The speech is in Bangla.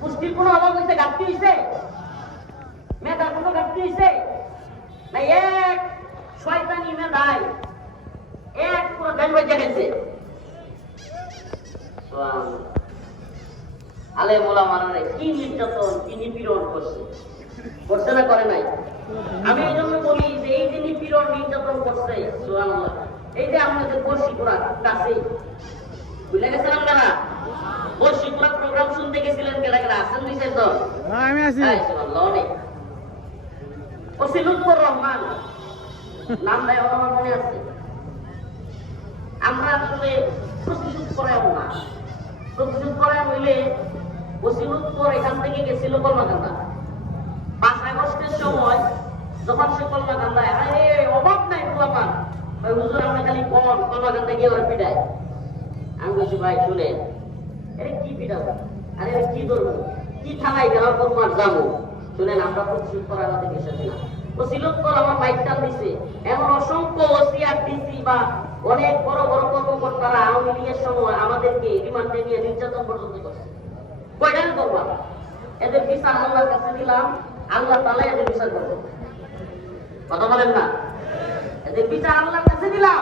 পুষ্টির কোনো অভাব হয়েছে, ঘাটতি হয়েছে, মেধার কোনো ঘাটতি হয়েছে না? এক শয়তানি মেধায় এক পুরো দেশ বেঁচে গেছে। আলেম ওলামারা কি নির্যাতন, কি নিপীড়ন করছে না করে নাই? আমি এই জন্য বলি যে এই যে নিপীড়ন নির্যাতন করছে, সুবহানাল্লাহ, এই যে আমাদের বর্ষিপুরা কাছে ভুলে গেছেন আপনারা? বর্ষিপুরা প্রোগ্রাম শুনতে গেছিলেন, কেডা কেডা আছেন? দিয়েছেন তো? আমি আছি। লুৎফর রহমান নামটা আমার মনে আছে। আমরা আসলে প্রতিশোধ করাই না, প্রতিশোধ করাই হইলে লুৎফর এখান থেকে গেছিল কলমাকান্দা 5 আগস্টের সময়, যখন সে কলমাকান্দায় আরে অভাব নাই পোলাপান, হুজুর আমরা খালি কলমাকান্দা গিয়ে ওরা পিটায়। আমি বলছি ভাই শুনেন, আরে কি পিটাবো, আরে কি ধরবো, কি থানায় গেলাম তোমার যাবো, শুনেন আমরা প্রতিশোধ করার মধ্যে বিশ্বাসী না। লুৎফর আমার মাইকটা দিছে, এমন অসংখ্য ওসিয়াত দিছি বা অনেক বড় বড় কর্মকর্তারা আওয়ামী লীগের সময় আমাদেরকে রিমান্ডে নিয়ে নির্যাতন পর্যন্ত করছে। কয়টাই করবা, এদের বিচার আল্লাহর কাছে দিলাম, আল্লাহ তাআলা এদের বিচার করবে। কথা বলেন না? এদের বিচার আল্লাহর কাছে দিলাম,